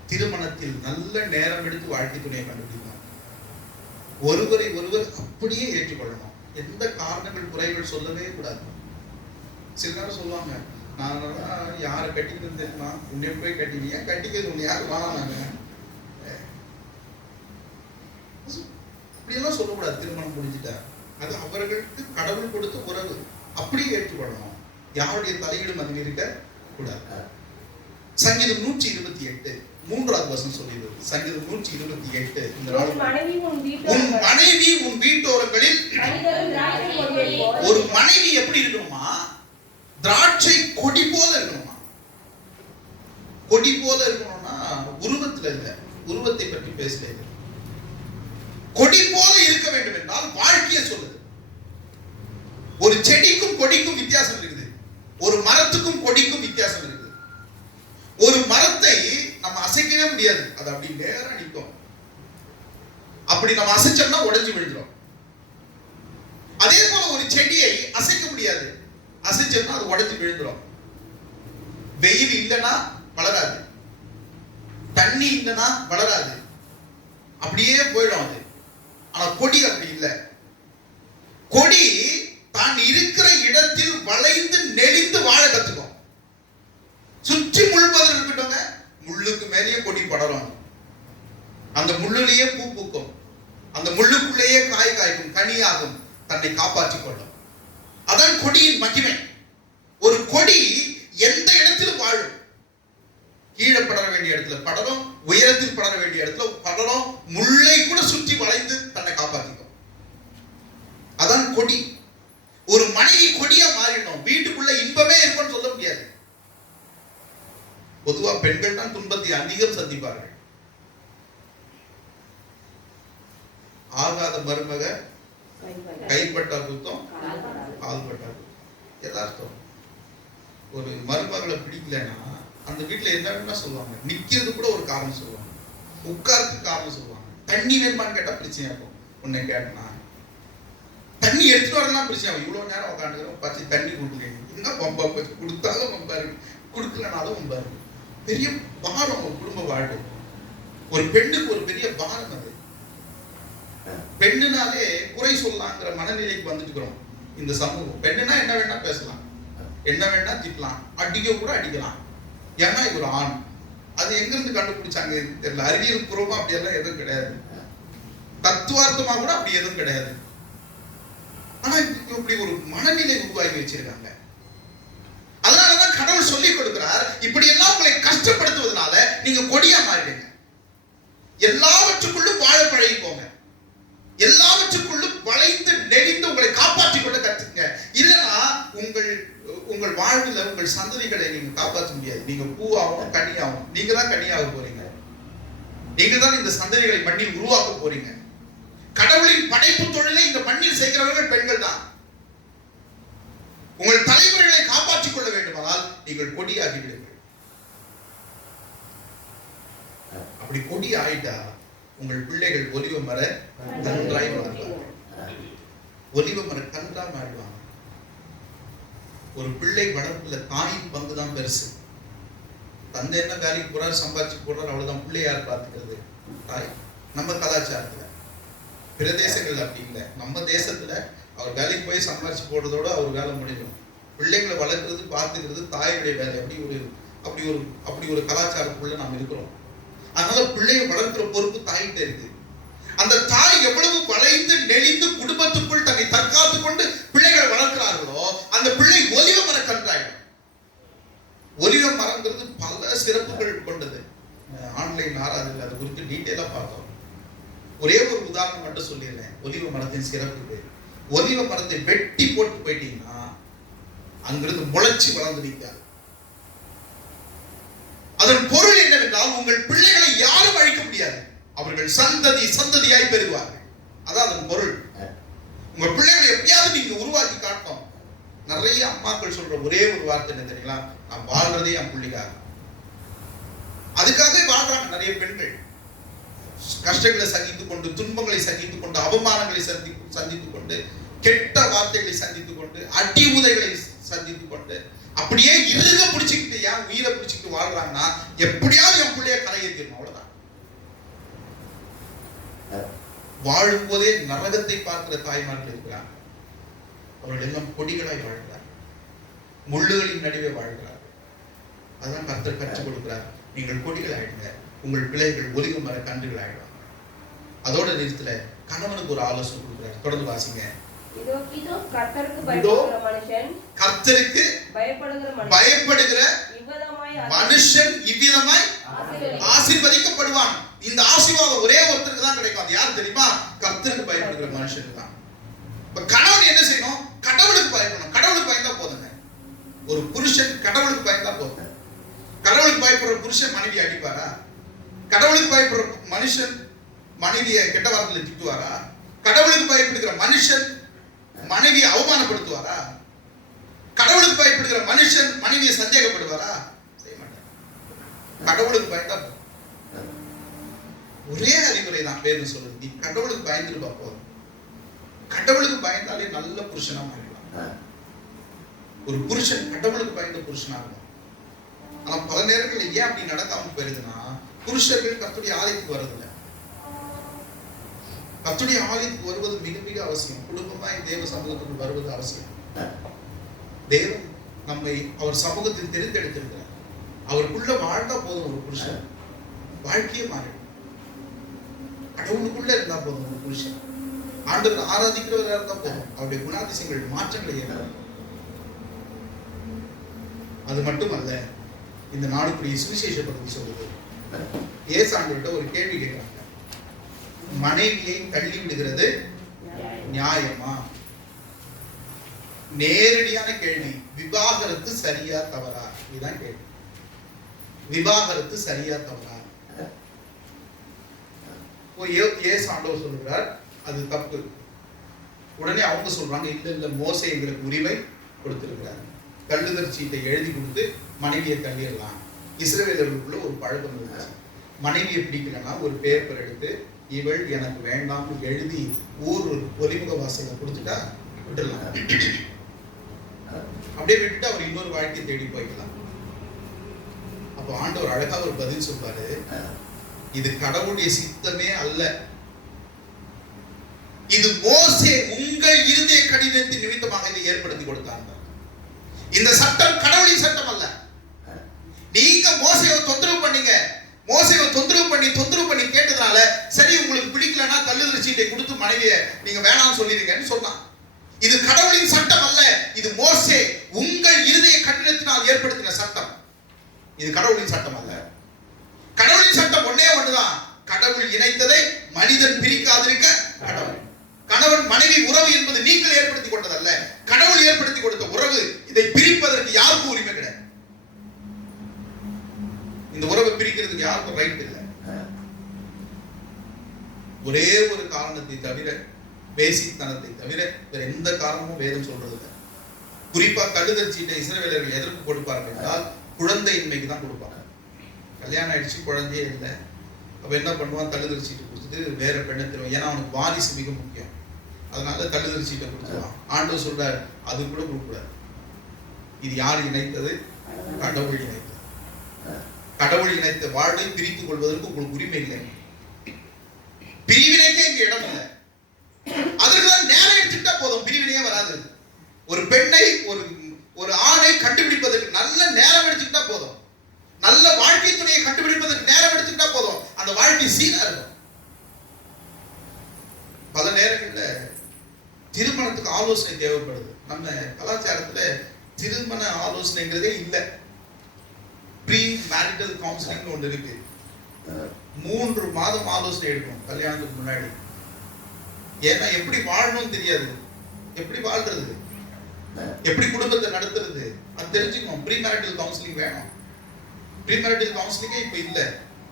திருமணத்தில் நல்ல நேரம் எடுத்து வாழ்க்கை துணையை கண்டுபிடிப்பாங்க. ஒருவரை ஒருவர் அப்படியே ஏற்றுக்கொள்ளணும். எந்த காரணங்கள் குறைகள் சொல்லவே கூடாது. சில நேரம் சொல்லுவாங்க, நான் யாரை கட்டிக்கிறது தெரியுமா, உன்னை போய் கட்டினீங்க, கட்டிக்கிறது உன்னை யாரும் வாழாங்க, அப்படியெல்லாம் சொல்லக்கூடாது. திருமணம் முடிஞ்சுட்டா அது அவர்களுக்கு கடவுள் கொடுத்த உறவு, அப்படியே ஏற்றுக்கொள்ளணும். யாருடைய தலையீடும் அதில் இருக்க கூடாது. சங்கீதம் 128 3வது வசனம் சொல்லிடுது. சங்கீதம் 128 இந்த நாள், உன் மனைவி உன் வீட்டோரங்களில், ஒரு மனைவி எப்படி இருக்கணுமா, திராட்சை கொடி போல இருக்கணுமா. கொடி போல இருக்கணும்னா உருவத்துல இல்ல, உருவத்தை பற்றி பேசல. கொடி போல இருக்க வேண்டும் என்றால் வாழ்க்கையை சொல்லுது. ஒரு செடிக்கும் கொடிக்கும் வித்தியாசம் இருக்குது. ஒரு மரத்துக்கும் கொடிக்கும் வித்தியாசம் இருக்குது. ஒரு மரத்தை நம்ம அசைக்கவே முடியாது, அது அப்படி நேரா நிற்கும். அப்படி நம்ம அசைச்சோம்னா உடைஞ்சு விழுந்துடும். அதே போல ஒரு செடியை அசைக்க முடியாது, அசைச்சோம்னா அது உடைஞ்சு விழுந்துடும். வெயில் இல்லைன்னா வளராது, தண்ணி இல்லைன்னா வளராது, அப்படியே போயிடும் அது. ஆனா கொடி அப்படி இல்லை. கொடி தான் இருக்கிற இடத்தில் வளைந்து நெளிந்து வாழ கத்துக்கும். சுற்றி முள்பதில் இருக்கட்டும், முள்ளுக்கு மேலேயே கொடி படரும். அந்த முள்ளுலேயே பூ பூக்கும், அந்த முள்ளுக்குள்ளேயே காய் காய்க்கும், கனியாகும், தன்னை காப்பாற்றிக் கொள்ளும். அதான் கொடியின் மகிமை. ஒரு கொடி எந்த இடத்திலும் வாழும். கீழே படர வேண்டிய இடத்துல படரும், உயரத்தில் படர வேண்டிய இடத்துல படரும், முள்ளை கூட சுற்றி வளைந்து தன்னை காப்பாற்றிக்கும். அதான் கொடி. ஒரு மனைவி கொடியா மாறிடும். வீட்டுக்குள்ள இன்பமே இருக்கும்னு சொல்ல முடியாது. பொதுவா பெண்கள் தான் துன்பத்தை அதிகம் சந்திப்பார்கள். ஆகாத மருமக கைப்பட்டா குத்தம், ஆள்பட்டா எல்லாருக்கும். ஒரு மருமகளை பிடிக்கலன்னா அந்த வீட்டுல என்ன வேணும்னா சொல்லுவாங்க. நிக்கிறது கூட ஒரு காரணம் சொல்லுவாங்க, உட்கார்றதுக்கு காரணம் சொல்லுவாங்க. தண்ணி வேணுமான்னு கேட்டா பிரச்சனை இருக்கும். உன்னை கேட்டனா தண்ணி எடுத்துட்டு வரலாம் பிரச்சனை. இவ்வளவு நேரம் உட்காந்துக்கிறோம், பச்சை தண்ணி கொடுக்கல, பம்பா பச்சு கொடுத்தாலும் பம்பா இருக்கு, கொடுக்கலனாலும் பம்பா இருக்கு. பெரிய பாரம் குடும்ப வாழ்வு. ஒரு பெண்ணுக்கு ஒரு பெரிய பாரம் அது. பெண்ணுனாலே குறை சொல்லலாங்கிற மனநிலைக்கு வந்துட்டுக்கிறோம் இந்த சமூகம். பெண்ணுனா என்ன வேணா பேசலாம், என்ன வேணா திட்டலாம், அடிக்க கூட அடிக்கலாம். ஏன்னா இது ஒரு ஆண். அது எங்க இருந்து கண்டுபிடிச்சாங்க தெரியல. அறிவியல் பூர்வமா அப்படி எல்லாம் எதுவும் கிடையாது, தத்துவார்த்தமா கூட அப்படி எதுவும் கிடையாது. ஆனா இப்படி ஒரு மனநிலை உருவாக்கி வச்சிருக்காங்க. அதனாலதான் கடவுள் சொல்லி கொடுக்கிறார், இப்படி எல்லாம் உங்களை கஷ்டப்படுத்துவதனால நீங்க கொடியா மாறிடுங்க, எல்லாவற்றுக்குள்ளும் வாழ பழகிக்கோங்க. உங்கள் வாழ்வில் உங்கள் சந்ததிகளை நீங்க காப்பாற்ற முடியாது. நீங்க பூவாகவும் கனியாகும். நீங்க தான் கனியாக போறீங்க. நீங்க தான் இந்த சந்ததிகளை மண்ணில் உருவாக்க போறீங்க. கடவுளின் படைப்பு தொழிலை இந்த மண்ணில் செய்கிறவர்கள் பெண்கள் தான். உங்கள் தலைமுறைகளை காப்பாற்றிக் கொள்ள வேண்டுமானால் நீங்கள் கொடியாகி விடுங்கள். அப்படி கொடி ஆயிட்டா உங்கள் பிள்ளைகள் ஒலிவ மர கன்றாய் மாறுவார்கள். ஒலிவ மர கன்றா மாறுவாங்க. ஒரு பிள்ளை வளர்ப்புல தாயின் பங்கு தான் பெருசு. தந்தை என்ன வேலைக்கு போறாரு, சம்பாதிச்சு போடுறாரு, அவ்வளவுதான். பிள்ளை யார் பார்த்துக்கிறது? தாய். நம்ம கலாச்சாரத்துல, பிற தேசங்கள் அப்படி இல்லை. நம்ம தேசத்துல அவர் வேலைக்கு போய் சம்பாதிச்சு போடுறதோட அவர் வேலை முடியும். பிள்ளைகளை வளர்க்கிறது பார்த்துக்கிறது தாயுடைய வேலை. அப்படி ஒரு கலாச்சாரத்துக்குள்ள நாம் இருக்கிறோம். அதனால பிள்ளையை வளர்க்கிற பொறுப்பு தாய்கிட்ட இருக்கு. அந்த தாய் எவ்வளவு வளைந்து நெளிந்து குடும்பத்துக்குள் தன்னை தற்காத்துக் கொண்டு பிள்ளைகளை வளர்க்கிறார்களோ அந்த பிள்ளை ஒலிவ மர கன்றாயிடும். ஒலிவ மரங்கிறது பல சிறப்புகள் கொண்டது. ஆன்லைன் ஆராதில் அது குறித்து டீட்டெயிலா பார்த்தோம். ஒரே ஒரு உதாரணம் மட்டும் சொல்லிடுறேன். ஒலிவ மரத்தின் சிறப்பு. ஒலிவ மரத்தை வெட்டி போட்டு போயிட்டீங்கன்னா அங்கிருந்து முளைச்சி வளர்ந்து நிற்காது. அதன் பொருள் என்னவென்றால் உங்கள் பிள்ளைகளை யாரும் அழிக்க முடியாது. அவர்கள் சந்ததி சந்ததியாய் பெறுவார்கள். அதான் அதன் பொருள். உங்க பிள்ளைகளை எப்படியாவது நீங்க உருவாக்கி காட்டணும். நிறைய அம்மாக்கள் சொல்ற ஒரே ஒரு வார்த்தை என்ன தெரியுங்களா? நான் வாழ்றதே என் பிள்ளைக்காக. அதுக்காக வாழ்றாங்க நிறைய பெண்கள். கஷ்டங்களை சகித்துக் கொண்டு, துன்பங்களை சகித்துக் கொண்டு, அவமானங்களை சந்தித்துக் கொண்டு, கெட்ட வார்த்தைகளை சந்தித்துக் கொண்டு, அடி உதைகளை சந்தித்துக் கொண்டு, அப்படியே இறுக பிடிச்சுக்கிட்டு ஏன் உயிரை பிடிச்சிக்கிட்டு வாழ்றாங்கன்னா எப்படியாவது என் பிள்ளைய கரையேற்றணும். அவ்வளவுதான். வாழும் போதே நரகத்தை பார்க்கிற தாய்மார்கள் இருக்கிறாங்க. அவர்கள் எல்லாம் கொடிகளாய் வாழ்கிறார். முள்ளுகளின் நடுவே வாழ்கிறார். அதான் கர்த்தர் கற்றுக் கொடுக்கிறார். நீங்கள் கொடிகள் ஆயிடுங்க. உங்கள் பிள்ளைகள் ஒலிவ மர கன்றுகள் ஆயிடுவாங்க. அதோட நேரத்துல கணவனுக்கு ஒரு ஆலோசனை கொடுக்கிறார். தொடர்ந்து வாசிங்க. கர்த்தருக்கு பயப்படுகிற மனுஷன் இவ்விதமாய் ஆசீர்வதிக்கப்படுவான். இந்த ஆசீர்வாதம் ஒரே ஒருத்தருக்கு தான் கிடைக்கும். அது யார் தெரியுமா? கர்த்தருக்கு பயப்படுகிற மனுஷனுக்கு தான். இப்ப கணவன் என்ன செய்யணும்? கடவுளுக்கு பயப்படணும். கடவுளுக்கு பயந்தா போதுங்க. ஒரு புருஷன் கடவுளுக்கு பயந்தா போதும். கடவுளுக்கு பயப்படுற புருஷன் மனைவி அடிப்பாரா? கடவுளுக்கு பயப்படுற மனுஷன் மனைவியை கெட்ட வார்த்தையில திட்டுவாரா? கடவுளுக்கு பயப்படுகிற மனுஷன் மனைவியை அவமானப்படுத்துவாரா? கடவுளுக்கு பயப்படுகிற மனுஷன் மனைவியை சந்தேகப்படுவாரா? செய்ய மாட்டார். கடவுளுக்கு பயந்தா ஒரே அறிவுரை தான் வேதம் சொல்லுது. நீ கடவுளுக்கு பயந்துட்டு போதும். கடவுளுக்கு பயந்தாலே நல்ல புருஷனா மாறிடலாம். ஒரு புருஷன் கடவுளுக்கு பயந்த புருஷனாகும். ஆனா பல நேரங்களில் ஏன் அப்படி நடக்காம போயிருதுன்னா, புருஷர்கள் கர்த்தருடைய ஆலயத்துக்கு வருவதில்லை. கர்த்தருடைய ஆலயத்துக்கு வருவது மிக மிக அவசியம். குடும்பமாய் தேவ சமூகத்துக்கு வருவது அவசியம். தேவன் நம்மை அவர் சமூகத்தில் தெரிந்தெடுத்திருக்கிறார். அவருக்குள்ள வாழ்ந்தா போதும். ஒரு புருஷன் வாழ்க்கையே மாறிடும். கடவுளுக்குள்ள இருந்தா போதும். ஒரு புருஷன் ஆண்டவர் ஆராதிக்கிறவராக இருந்தா போதும். அவருடைய குணாதிசயங்கள் மாற்றங்களை ஏற்படும். அது மட்டுமல்ல, இந்த நாடுக்குரிய சுவிசேஷ பகுதி சொல்லுது. இயேசு ஆண்டவர்கிட்ட ஒரு கேள்வி கேட்கிறாங்க. மனைவியை தள்ளி விடுகிறது நியாயமா? நேரடியான கேள்வி. விவாகரத்து சரியா தவறா? இதுதான் கேள்வி. விவாகரத்து சரியா தவறா? இயேசு ஆண்டவர் சொல்கிறார் அது தப்பு. உடனே அவங்க சொல்றாங்க, இல்ல மோசே எங்களுக்கு உரிமை கொடுத்திருக்கிறார். தள்ளுதற் சீட்டை எழுதி கொடுத்து மனைவியை தள்ளிடலாம். இஸ்ரவேலர்களுக்குள்ள ஒரு பழக்கம் இருந்துச்சு. மனைவியை பிடிக்கலன்னா ஒரு பேப்பர் எடுத்து இவள் எனக்கு வேண்டாம்னு எழுதி ஊர் ஒலிமுக வாசலை கொடுத்துட்டா விட்டுடலாம். அப்படியே விட்டுட்டு அவர் இன்னொரு வாழ்க்கையை தேடி போய்க்கலாம். அப்போ ஆண்டவர் அழகா ஒரு பதில் சொல்றாரு, இது கடவுளுடைய சித்தமே அல்ல. இது மோசே உங்கள் இருதய கடினத்தின் நிமித்தமாக இதை ஏற்படுத்தி கொடுத்தாங்க. இந்த சட்டம் கடவுளின் சட்டம் அல்ல. நீங்க மோசேவை தொந்தரவு பண்ணீங்க. மோசேவை தொந்தரவு பண்ணி கேட்டதுனால சரி உங்களுக்கு பிடிக்கலன்னா தள்ளுதல் சீட்டை கொடுத்து மனைவியை நீங்க வேணாம்னு சொல்லிருங்கன்னு சொன்னான். இது கடவுளின் சட்டம் அல்ல. இது மோசே உங்கள் இருதய கடினத்தினால் ஏற்படுத்தின சட்டம். இது கடவுளின் சட்டம் அல்ல. கடவுளின் சட்டம் ஒன்னே ஒன்றுதான். கடவுள் இணைத்ததை மனிதன் பிரிக்காதிருக்க கடவுள். கணவன் மனைவி உறவு என்பது நீங்கள் ஏற்படுத்தி கொண்டதல்ல. கடவுள் ஏற்படுத்தி கொடுத்த உறவு. இதை பிரிப்பதற்கு யாருக்கும் உரிமை கிடையாது. இந்த உறவை பிரிக்கிறதுக்கு யாருக்கும் ரைட் இல்லை. ஒரே ஒரு காரணத்தை தவிர, பேசிக் தனத்தை தவிர வேற எந்த காரணமும் வேதம் சொல்றது இல்லை. குறிப்பா கழுதல் சீட்டை இஸ்ரவேலர்கள் எதற்கு கொடுப்பார்கள் என்றால் குழந்தையின்மைக்கு தான் கொடுப்பாங்க. கல்யாணம் ஆயிடுச்சு, குழந்தையே இல்லை, அப்ப என்ன பண்ணுவான், தள்ளுதல் சீட்டு கொடுத்துட்டு வேற பெண்ணை தருவான். ஏன்னா அவனுக்கு வாரிசு மிக முக்கியம். அதனால தள்ளுதல் சீட்டை கொடுத்துருவான். ஆண்டவர் சொல்றாரு அது கூட கொடுக்கூடாது. இது யார் இணைத்தது? கடவுள் இணைத்தது. கடவுள் இணைத்த வாழ்வை பிரித்துக் கொள்வதற்கு உங்களுக்கு உரிமை இல்லை. பிரிவினைக்கே இங்க இடம் இல்லை. அதற்குதான் நேரம் எடுத்துட்டா போதும், பிரிவினையே வராது. ஒரு பெண்ணை ஒரு ஆணை கண்டுபிடிப்பதற்கு நல்ல நேரம் எடுத்துக்கிட்டா போதும். நல்ல வாழ்க்கை துணையை கண்டுபிடிப்பதற்கு நேரம் எடுத்துக்கிட்டா போதும். அந்த வாழ்க்கை சீரா இருக்கும். பல நேரங்கள்ல திருமணத்துக்கு ஆலோசனை தேவைப்படுது. நம்ம கலாச்சாரத்துல திருமண ஆலோசனைங்கிறதே இல்லை. ப்ரீ மேரிட்டல் கவுன்சிலிங் ஒன்று இருக்கு. 3 மாதம் ஆலோசனை எடுக்கும் கல்யாணத்துக்கு முன்னாடி. ஏன்னா எப்படி வாழணும்னு தெரியாது, எப்படி வாழ்றது, எப்படி குடும்பத்தை நடத்துறது அது தெரிஞ்சுக்கணும். ப்ரீ மேரிட்டல் கவுன்சிலிங் வேணும். ப்ரீ மேரிட்டல் கவுன்சிலிங்கே இப்ப இல்லை.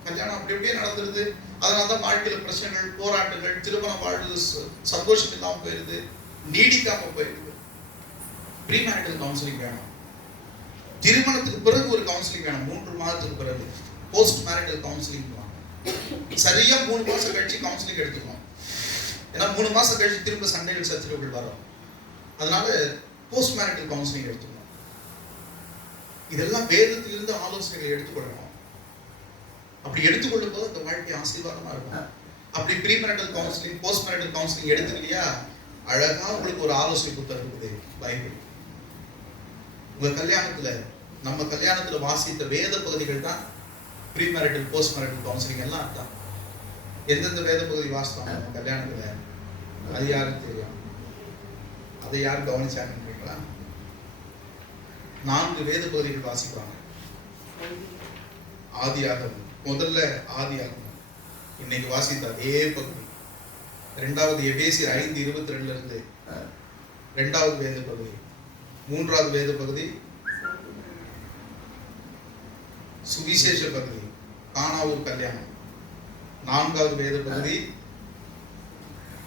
கல்யாணம் அப்படி அப்படியே நடந்துருது. அதனாலதான் வாழ்க்கையில பிரச்சனைகள், போராட்டங்கள், திருமணம் வாழ்றது சந்தோஷம் இல்லாம போயிருது, நீடிக்காம போயிருது. ப்ரீ மேரிட்டல் கவுன்சிலிங் வேணும். திருமணத்துக்கு பிறகு ஒரு கவுன்சிலிங் வேணும். 3 மாதத்துக்கு பிறகு போஸ்ட் மேரிட்டல் கவுன்சிலிங். சரியா 3 மாசம் கழிச்சு கவுன்சிலிங் எடுத்துக்கணும். ஏன்னா 3 மாசம் கழிச்சு திரும்ப சண்டைகள் சச்சரவுகள் வரும். அதனால போஸ்ட் மேரிட்டல் கவுன்சிலிங் எடுத்துக்கணும். இதெல்லாம் வேதத்திலிருந்து ஆலோசனைகளை எடுத்துக்கொள்ளணும். அப்படி எடுத்துக்கொள்ளும் போது அந்த வாழ்க்கை ஆசீர்வாதமா இருக்கும். அப்படி pre marital counselling, post marital counselling எடுத்துக்கலையா, அழகா உங்களுக்கு ஒரு ஆலோசனை புத்தகம் இருக்குது, பைபிள். உங்க கல்யாணத்துல, நம்ம கல்யாணத்துல வாசித்த வேத பகுதிகள் தான் premarital, post marital counselling எல்லாம் அதான். எந்தெந்த வேத பகுதி வாசித்தோம் நம்ம கல்யாணத்துல, அது யாருக்கு தெரியும்? அதை யார் கவனிச்சாங்கன்றீங்களா? 4 வேத பகுதிகள் வாசிப்பாங்க. ஆதியாகமம், முதல்ல ஆதியாகமம், இன்னைக்கு வாசித்த அதே பகுதி. 2வது எபேசியர் 5:22 இருந்து 2வது வேத பகுதி. 3வது வேத பகுதி சுவிசேஷ பகுதி, கானாவூர் கல்யாணம். 4வது வேத பகுதி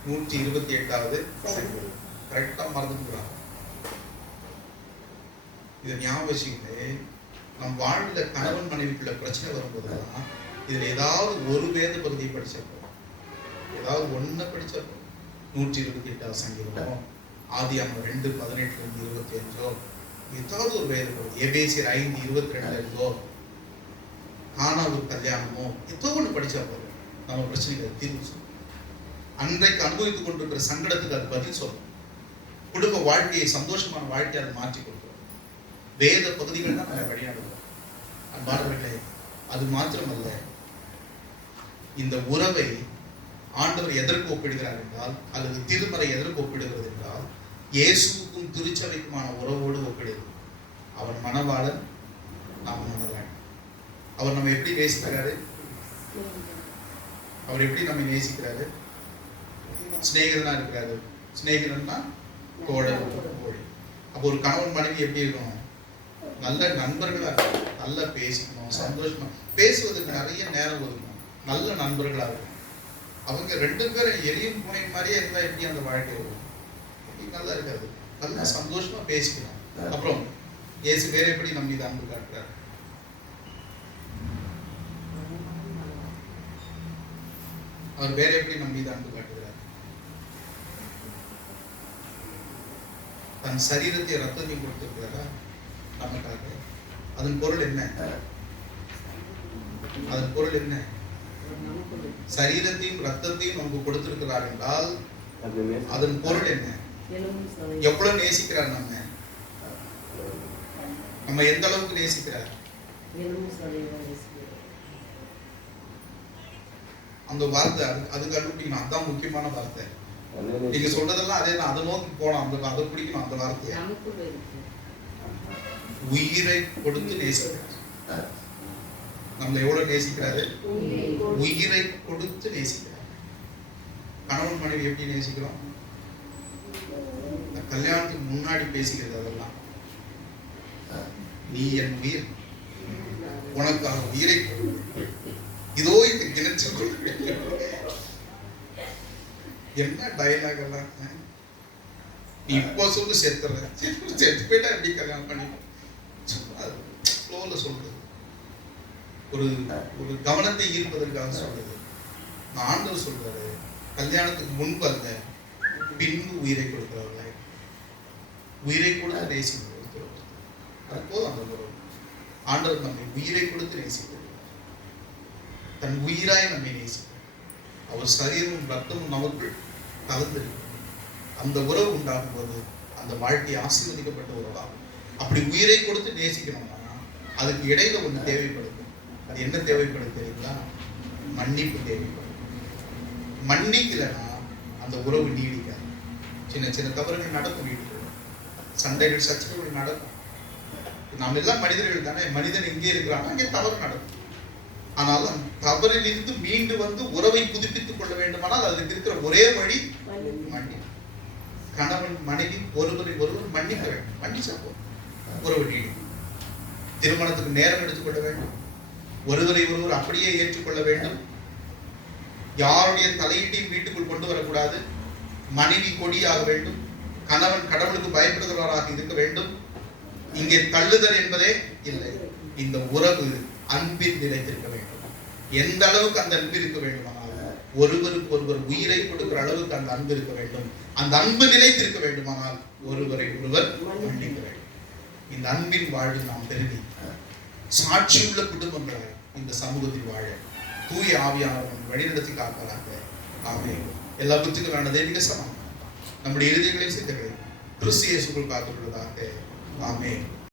128வது. கரெக்டா மறந்துக்கிறாங்க. இதை ஞாபகம் வச்சுக்கிட்டு நம் வாழ்ல கணவன் மனைவிக்குள்ள பிரச்சனை வரும்போதுதான் இதுல ஏதாவது ஒரு வேத பகுதியை படிச்சப்போ, ஏதாவது ஒண்ணு படிச்சப்போ, 128வது சங்கீதமோ, ஆதியாகமம் 2:18-25, ஏதாவது ஒரு வேத பகுதி, எபேசியர் 5:22 கானாவூர் கல்யாணமோ, ஏதோ ஒண்ணு படிச்சா போதும் நம்ம பிரச்சனைகளை தீர்வு சொல்லும். அன்றைக்கு அனுபவித்துக் கொண்டிருக்கிற சங்கடத்துக்கு அது பதில் சொல்லும். குடும்ப வாழ்க்கையை சந்தோஷமான வாழ்க்கையை அதை மாற்றி கொடுக்கும். வேத பகுதிகள் தான் நம்ம வழியாடுவோம். அன்பானவர்களே, அது மாத்திரமல்ல, இந்த உறவை ஆண்டவர் எதற்கு ஒப்பிடுகிறார் என்றால், அல்லது திருமறை எதற்கு ஒப்பிடுகிறது என்றால், இயேசுவுக்கும் திருச்சபைக்குமான உறவோடு ஒப்பிடுகிறது. அவன் மணவாளன், நாம் மணவாளன். அவர் நம்ம எப்படி நேசிக்கிறாரு? அவர் எப்படி நம்ம நேசிக்கிறாரு? சிநேகிதனா இருக்கிறாரு. சிநேகிதன்னா தோழர், தோழி. அப்போ ஒரு கணவன் மனைவி எப்படி இருக்கணும்? நல்ல நண்பர்களா இருக்கணும். நல்லா பேசிக்கணும், சந்தோஷமா பேசுவதற்கு நிறைய நேரம் ஒதுக்கணும். நல்ல நண்பர்களா இருக்கணும். அவங்க 2 பேரும் எரியும் பூனை மாதிரியே இருந்தா எப்படி அந்த வாழ்க்கை வரும்? நல்லா இருக்காது. நல்லா சந்தோஷமா பேசிக்கணும். அப்புறம் இயேசு வேற எப்படி நம்ம மீது அன்பு காட்டுறாரு? அவர் வேற எப்படி நம்ம மீது அன்பு காட்டுகிறார்? தன் சரீரத்தை ரத்தத்தையும் கொடுத்திருக்கிறாரா நமக்காக? அதன் பொருள் என்ன? அதன் பொருள் என்ன? சரீரத்தையும் ரத்தத்தையும் நமக்கு கொடுத்திருக்கிறார் என்றால் அதன் பொருள் என்ன? எவ்வளவு நேசிக்கிறார் நம்ம? நம்ம எந்த அளவுக்கு நேசிக்கிறார்? அந்த வார்த்தை அது கண்டுபிடிக்கணும். அதுதான் முக்கியமான வார்த்தை. நீங்க சொல்றதெல்லாம் அதே தான். அதை நோக்கி போனோம். அதை பிடிக்கணும். அந்த வார்த்தையை உயிரை கொடுத்து நேசிக்கிறார். நம்மளை எவ்வளவு நேசிக்கிறாரு? உயிரை கொடுத்து நேசிக்கிறார். கணவன் மனைவி எப்படி நேசிக்கிறோம்? கல்யாணத்துக்கு முன்னாடி பேசிக்கிறது அதெல்லாம். நீ என் உயிர், உனக்காக உயிரை கொடுப்பேன், இதோ இந்த கிணற்றுக்குள். என்ன டயலாக் எல்லாம். நீ இப்போ சொல்லு செத்துற, செத்து போயிட்டா எப்படி கல்யாணம் பண்ணி ஃப்ளோல சொல்றது, ஒரு ஒரு கவனத்தை ஈர்ப்பதற்காக சொல்றது. ஆண்டவர் சொல்றாரு, கல்யாணத்துக்கு முன்பு அல்ல பின்பு உயிரை கொடுக்கிறவர்கள, உயிரை கொடுத்து நேசிக்கிறது. அப்போது அந்த உறவு. ஆண்டவர் நம்மை உயிரை கொடுத்து நேசிக்கிறார், தன் உயிராய் நம்மை நேசிக்கிறார். அவர் சரீரமும் ரத்தமும் நமக்குள் கலந்திருக்கிறது. அந்த உறவு உண்டாகும் போது அந்த வாழ்க்கை ஆசீர்வதிக்கப்பட்ட உறவாகும். அப்படி உயிரை கொடுத்து நேசிக்கணும்னா அதுக்கு இடையில ஒன்று தேவைப்படுது. அது என்ன தேவைப்படுது தெரியுங்களா? மன்னிப்பு தேவைப்படும். மன்னிக்கலைன்னா அந்த உறவு நீடிக்காது. சின்ன சின்ன தவறுகள் நடக்கும், வீட்டுக்குள்ள சண்டைகள் சச்சரவுகள் நடக்கும். நாம் எல்லாம் மனிதர்கள் தானே. மனிதன் எங்கே இருக்கிறான்னா அங்கே தவறு நடக்கும். ஆனால் அந்த தவறில் இருந்து மீண்டு வந்து உறவை புதுப்பித்துக் கொள்ள வேண்டுமானால் அதுக்கு இருக்கிற ஒரே வழி மன்னிப்பு. கணவன் மனைவி ஒருவரை ஒருவர் மன்னிக்க வேண்டும். மன்னிச்சா உறவு நீடிக்கும். திருமணத்துக்கு நேரம் எடுத்துக்கொள்ள வேண்டும். ஒருவரை ஒருவர் அப்படியே ஏற்றுக்கொள்ள வேண்டும். யாருடைய தலையீட்டையும் வீட்டுக்குள் கொண்டு வரக்கூடாது. மனைவி கொடியாக வேண்டும். கணவன் கடவுளுக்கு பயப்படுகிறவராக இருக்க வேண்டும். இங்கே தள்ளுதல் என்பதே இல்லை. இந்த உறவு அன்பில் நிலைத்திருக்க வேண்டும். எந்த அளவுக்கு அந்த அன்பு இருக்க வேண்டுமானால் ஒருவருக்கு ஒருவர் உயிரை கொடுக்கிற அளவுக்கு அந்த அன்பு இருக்க வேண்டும். அந்த அன்பு நிலைத்திருக்க வேண்டுமானால் ஒருவரை ஒருவர் மன்னிக்க வேண்டும். இந்த அன்பின் வாழ்வு நாம் பெருகி சாட்சியுள்ள குடும்பங்களாய் இந்த சமூகத்தில் வாழ தூய ஆவியானவன் வழிநடத்தி காப்பதாக. ஆமென். எல்லா புத்திகளான தெய்வீக சமாதானம் நம்முடைய இருதயங்களை சித்தங்களை கிறிஸ்து இயேசுக்குள் காத்துள்ளதாக. ஆமென்.